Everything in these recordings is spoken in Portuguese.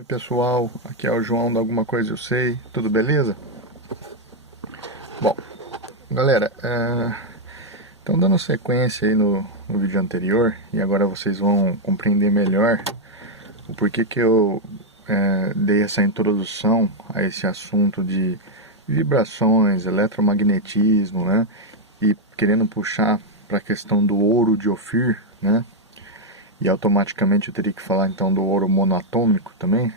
Oi pessoal, aqui é o João do Alguma Coisa Eu Sei, tudo beleza? Bom, galera, estão dando sequência aí no vídeo anterior e agora vocês vão compreender melhor o porquê que eu dei essa introdução a esse assunto de vibrações, eletromagnetismo, né? E querendo puxar para a questão do ouro de Ofir, né? E automaticamente eu teria que falar então do ouro monoatômico também.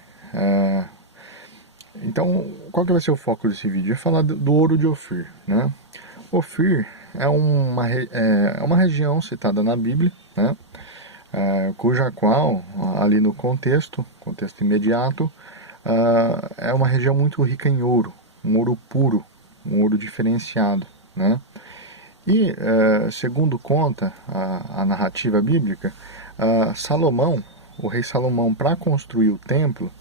Então, qual que vai ser o foco desse vídeo? É falar do ouro de Ofir, né? Ofir é uma região citada na Bíblia, né? Cuja qual, ali no contexto imediato, é uma região muito rica em ouro, um ouro puro, um ouro diferenciado, né? E, segundo conta a narrativa bíblica, Salomão, o rei Salomão, para construir o templo,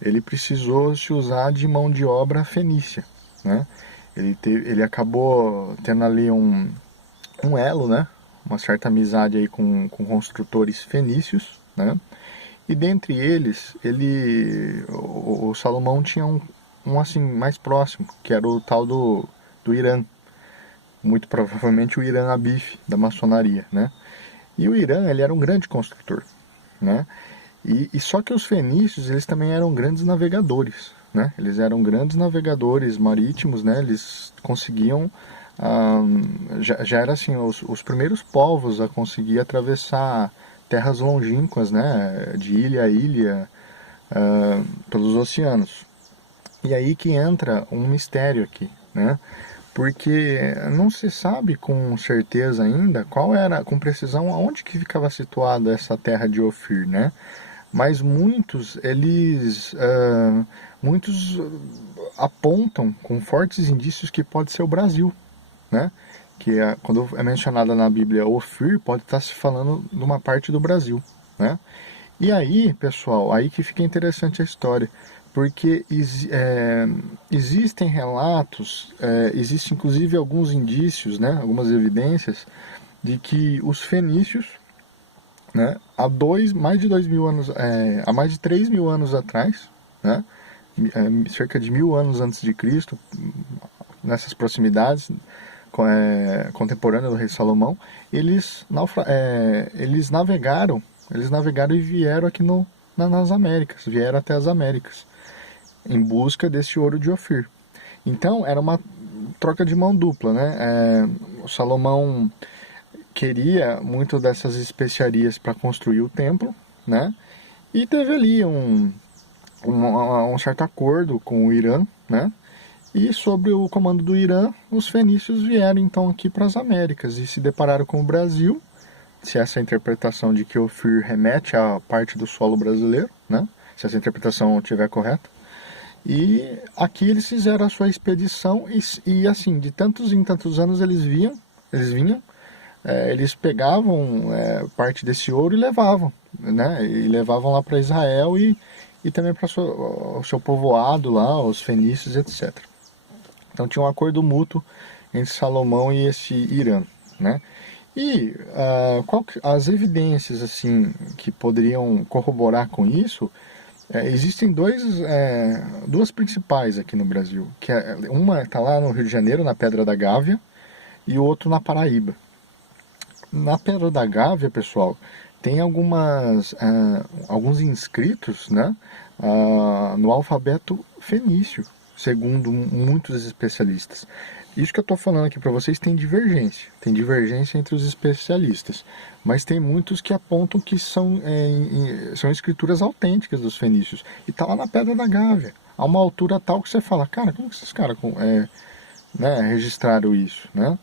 ele precisou se usar de mão de obra fenícia, né? Ele acabou tendo ali um elo, né? Uma certa amizade aí com construtores fenícios, né? E dentre eles, o Salomão tinha um assim mais próximo, que era o tal do Irã, muito provavelmente o Irã Abif da maçonaria, né? E o Irã, ele era um grande construtor, né? E só que os fenícios, eles também eram grandes navegadores, né? Eles eram grandes navegadores marítimos, né? Eles conseguiam, já era assim, os primeiros povos a conseguir atravessar terras longínquas, né? De ilha a ilha, pelos oceanos. E aí que entra um mistério aqui, né? Porque não se sabe com certeza ainda qual era, com precisão, aonde que ficava situada essa terra de Ofir, né? Mas muitos apontam com fortes indícios que pode ser o Brasil, né? Que quando é mencionada na Bíblia Ofir, pode estar se falando de uma parte do Brasil, né? E aí, pessoal, aí que fica interessante a história, porque existem relatos, existem inclusive alguns indícios, né, algumas evidências de que os fenícios, né, mais de 2.000 anos, há mais de 3.000 anos atrás, né, cerca de 1.000 anos antes de Cristo, nessas proximidades, contemporânea do rei Salomão, eles navegaram e vieram aqui nas Américas, vieram até as Américas, em busca desse ouro de Ofir. Então, era uma troca de mão dupla, né? O Salomão queria muito dessas especiarias para construir o templo, né? E teve ali um certo acordo com o Irã, né? E sobre o comando do Irã, os fenícios vieram então aqui para as Américas e se depararam com o Brasil, se essa interpretação de que Ofir remete à parte do solo brasileiro, né? Se essa interpretação estiver correta. E aqui eles fizeram a sua expedição e assim, de tantos em tantos anos eles vinham, eles pegavam parte desse ouro e levavam, né? E levavam lá para Israel e também para o seu povoado lá, os fenícios, etc. Então tinha um acordo mútuo entre Salomão e esse Irã, né? E as evidências assim que poderiam corroborar com isso, existem duas principais aqui no Brasil, que uma está lá no Rio de Janeiro, na Pedra da Gávea, e o outro na Paraíba. Na Pedra da Gávea, pessoal, tem alguns inscritos, né, no alfabeto fenício, segundo muitos especialistas. Isso que eu estou falando aqui para vocês tem divergência entre os especialistas, mas tem muitos que apontam que são escrituras autênticas dos fenícios, e está lá na Pedra da Gávea, a uma altura tal que você fala, cara, como que esses caras né, registraram isso, né?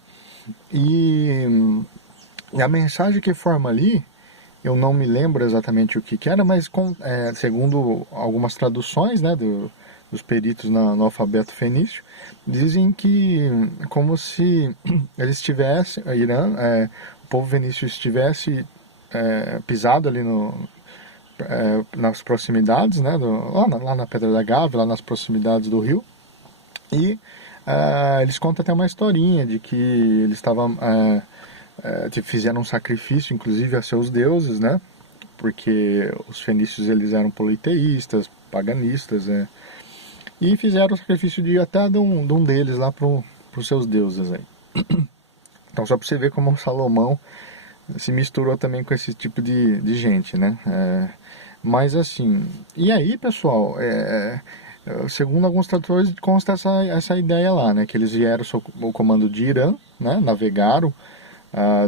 E a mensagem que forma ali, eu não me lembro exatamente o que era, mas segundo algumas traduções, né, dos peritos no alfabeto fenício, dizem que como se eles tivessem, o povo fenício estivesse pisado ali nas proximidades, né, lá na Pedra da Gávea, lá nas proximidades do rio, e eles contam até uma historinha de que eles estavam fizeram um sacrifício, inclusive, a seus deuses, né? Porque os fenícios eles eram politeístas, paganistas, e fizeram o sacrifício até de um deles lá para os seus deuses aí. Então só para você ver como Salomão se misturou também com esse tipo de gente, né? Mas assim, e aí pessoal, segundo alguns tradutores consta essa ideia lá, né? Que eles vieram sob o comando de Irã, né? Navegaram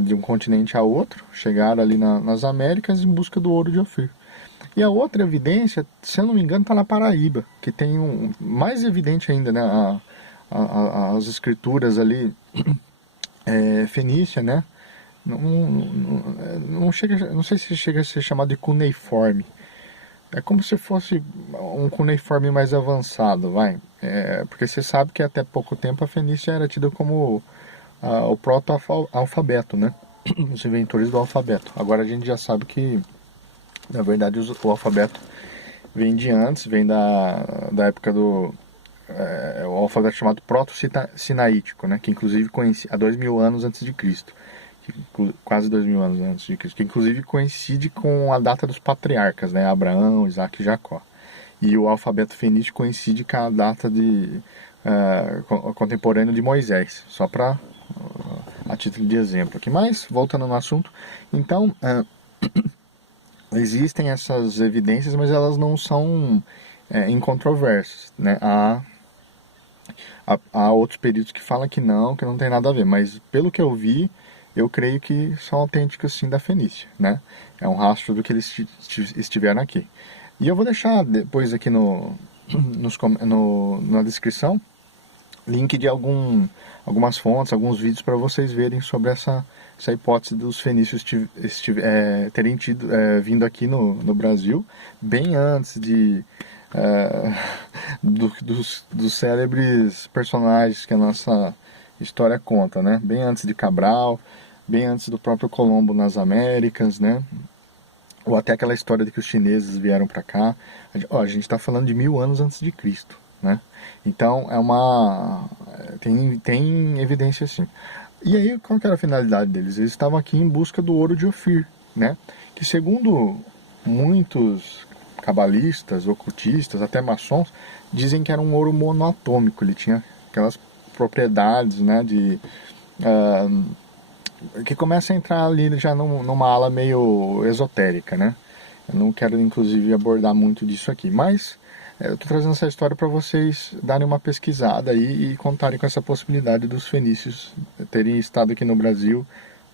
de um continente a outro, chegaram ali nas Américas em busca do ouro de Ofir. E a outra evidência, se eu não me engano, está na Paraíba, que tem mais evidente ainda, né? As escrituras ali fenícia, né? Não chega, não sei se chega a ser chamado de cuneiforme. É como se fosse um cuneiforme mais avançado, vai. Porque você sabe que até pouco tempo a Fenícia era tida como o proto-alfabeto, né? Os inventores do alfabeto. Agora a gente já sabe que, na verdade, o alfabeto vem de antes, vem da época do o alfabeto chamado proto-sinaítico, né? Que inclusive há 2000 anos antes de Cristo. Quase 2000 anos antes de Cristo, que inclusive coincide com a data dos patriarcas, né? Abraão, Isaac e Jacó. E o alfabeto fenício coincide com a data contemporânea de Moisés, só para a título de exemplo aqui. Mas, voltando no assunto, então, existem essas evidências, mas elas não são incontroversas, né? Há outros períodos que falam que não tem nada a ver, mas pelo que eu vi, eu creio que são autênticos sim da Fenícia, né? É um rastro do que eles estiveram aqui. E eu vou deixar depois aqui na descrição link de algumas fontes, alguns vídeos para vocês verem sobre essa hipótese dos fenícios terem vindo aqui no Brasil, bem antes dos célebres personagens que a nossa história conta, né? Bem antes de Cabral, bem antes do próprio Colombo nas Américas, né? Ou até aquela história de que os chineses vieram para cá. A gente está falando de 1000 anos antes de Cristo, né? Então tem evidência sim. E aí qual que era a finalidade deles? Eles estavam aqui em busca do ouro de Ofir, né? Que segundo muitos cabalistas, ocultistas, até maçons, dizem que era um ouro monoatômico. Ele tinha aquelas propriedades, né, que começa a entrar ali já numa ala meio esotérica, né? Eu não quero, inclusive, abordar muito disso aqui, mas eu estou trazendo essa história para vocês darem uma pesquisada aí e contarem com essa possibilidade dos fenícios terem estado aqui no Brasil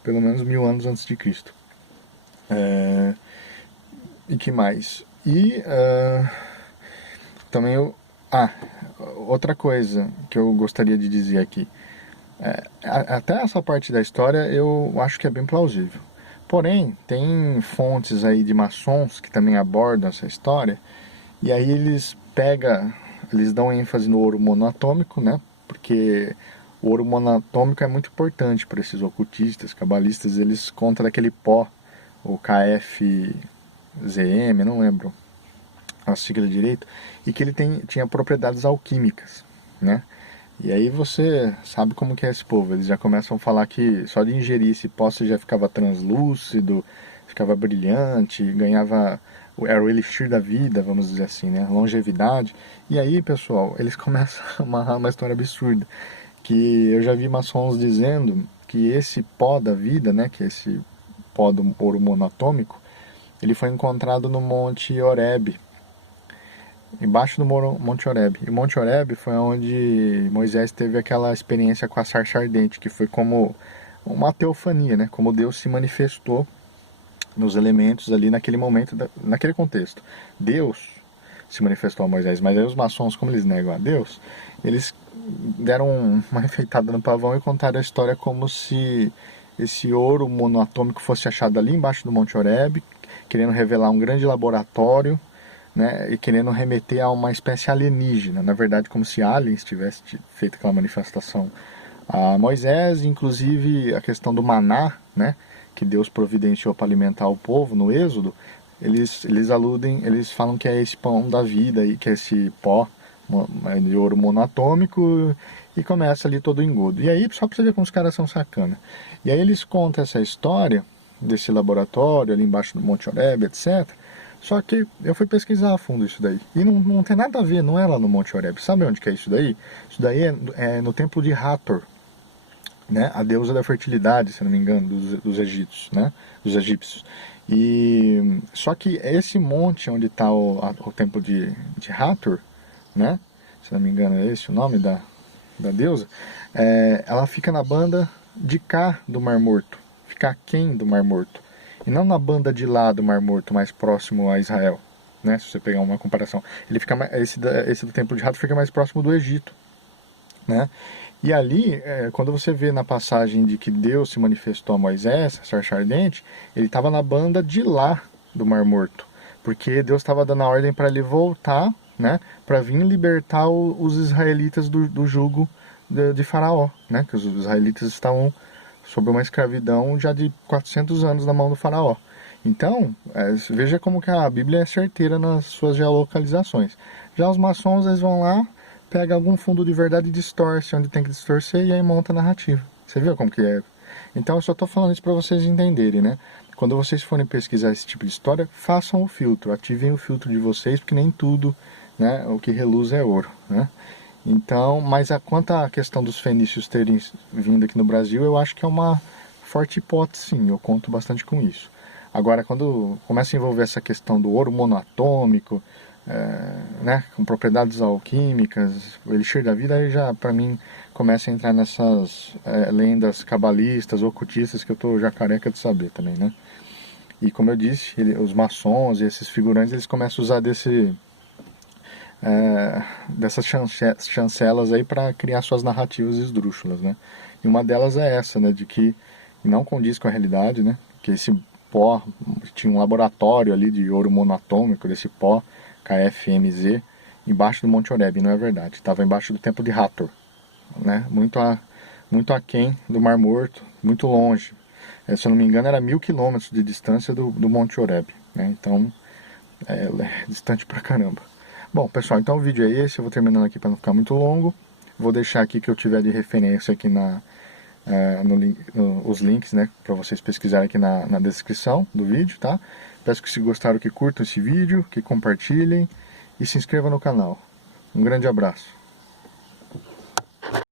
pelo menos 1000 anos antes de Cristo. E que mais? Também outra coisa que eu gostaria de dizer aqui. Até essa parte da história eu acho que é bem plausível. Porém, tem fontes aí de maçons que também abordam essa história, e aí eles dão ênfase no ouro monoatômico, né? Porque o ouro monoatômico é muito importante para esses ocultistas, cabalistas. Eles contam daquele pó, o KFZM, não lembro a sigla direito, e que ele tinha propriedades alquímicas, né? E aí você sabe como que é esse povo. Eles já começam a falar que só de ingerir esse pó você já ficava translúcido, ficava brilhante, era o elixir da vida, vamos dizer assim, né? Longevidade. E aí, pessoal, eles começam a amarrar uma história absurda. Que eu já vi maçons dizendo que esse pó da vida, né? Que é esse pó do ouro monatômico, ele foi encontrado no Monte Horebe, embaixo do Monte Horebe. E o Monte Horebe foi onde Moisés teve aquela experiência com a sarça ardente, que foi como uma teofania, né? Como Deus se manifestou nos elementos ali naquele momento, naquele contexto. Deus se manifestou a Moisés, mas aí os maçons, como eles negam a Deus, eles deram uma enfeitada no pavão e contaram a história como se esse ouro monoatômico fosse achado ali embaixo do Monte Horebe, querendo revelar um grande laboratório, né, e querendo remeter a uma espécie alienígena, na verdade como se aliens tivessem feito aquela manifestação a Moisés, inclusive a questão do maná, né, que Deus providenciou para alimentar o povo no Êxodo. Eles falam que é esse pão da vida, e que é esse pó de ouro monatômico, e começa ali todo o engodo. E aí, só para você ver como os caras são sacana. E aí eles contam essa história desse laboratório ali embaixo do Monte Horebe, etc., Só que eu fui pesquisar a fundo isso daí. E não tem nada a ver, não é lá no Monte Horebe. Sabe onde que é isso daí? Isso daí é no templo de Hathor, né? A deusa da fertilidade, se não me engano, dos egípcios, né? Dos egípcios. E só que esse monte onde está o templo de Hathor, né? Se não me engano é esse o nome da deusa. Ela fica na banda de cá do Mar Morto, fica aquém do Mar Morto, e não na banda de lá do Mar Morto, mais próximo a Israel, né? Se você pegar uma comparação, ele fica esse do templo de Hathor fica mais próximo do Egito, né? E ali, quando você vê na passagem de que Deus se manifestou a Moisés, a sarça ardente, ele estava na banda de lá do Mar Morto, porque Deus estava dando a ordem para ele voltar, né, para vir libertar os israelitas do jugo de Faraó, né, que os israelitas estavam sob uma escravidão já de 400 anos na mão do Faraó. Então, veja como que a Bíblia é certeira nas suas geolocalizações. Já os maçons, eles vão lá, pega algum fundo de verdade e distorce onde tem que distorcer e aí monta a narrativa. Você viu como que é? Então eu só estou falando isso para vocês entenderem, né? Quando vocês forem pesquisar esse tipo de história, façam o filtro, ativem o filtro de vocês, porque nem tudo, né, o que reluz é ouro, né? Então, mas quanto à questão dos fenícios terem vindo aqui no Brasil, eu acho que é uma forte hipótese, sim, eu conto bastante com isso. Agora, quando começa a envolver essa questão do ouro monoatômico, né, com propriedades alquímicas, o elixir da vida, aí já, para mim, começa a entrar nessas lendas cabalistas, ocultistas, que eu tô já careca de saber também, né? E como eu disse, os maçons e esses figurantes, eles começam a usar dessas chancelas aí para criar suas narrativas esdrúxulas, né? E uma delas é essa, né, de que não condiz com a realidade, né? Que esse pó tinha um laboratório ali de ouro monoatômico desse pó KFMZ embaixo do Monte Horebe, não é verdade? Estava embaixo do templo de Hathor, né? Muito aquém do Mar Morto, muito longe. Se eu não me engano, era 1000 quilômetros de distância do Monte Horebe, né? Então é distante pra caramba. Bom, pessoal, então o vídeo é esse. Eu vou terminando aqui para não ficar muito longo. Vou deixar aqui que eu tiver de referência aqui os links, né, para vocês pesquisarem aqui na descrição do vídeo, tá? Peço que se gostaram que curtam esse vídeo, que compartilhem e se inscrevam no canal. Um grande abraço.